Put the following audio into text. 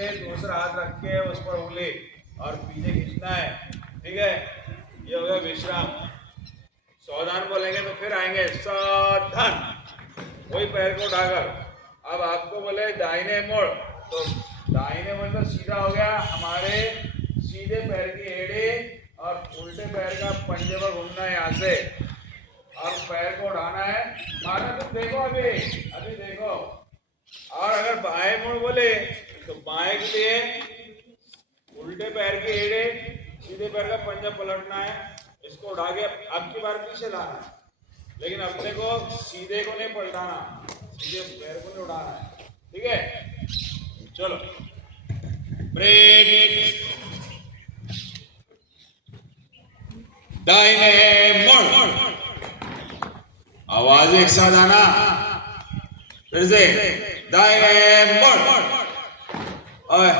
के दूसरा हाथ रख के उस पर उंगली और पीछे खींचना है। ठीक है, ये हो गया विश्राम। सावधान बोलेंगे तो फिर आएंगे सावधान, वही पैर को उठाकर। अब आपको बोले दाहिने मोड़, तो दाहिने मोड़ तो सीधा हो गया हमारे सीधे पैर की एड़ी और उल्टे पैर का पंजे पर घूमना है यहाँ से और पैर को उठाना है। माना तुम देखो, अभी देखो। और अगर बाएं मुड़ बोले तो बाएं के लिए उल्टे पैर की एड़ी, सीधे पैर का पंजा पलटना है, इसको उठा के अब की बार पीछे लाना है। लेकिन अपने को सीधे को नहीं पलटाना, सीधे पैर को नहीं उठाना है। ठीक है, चलो ब्रेक, दाहिने मुड़, आवाज एक साथ आना। फिर से दाहिने मुड़, ओए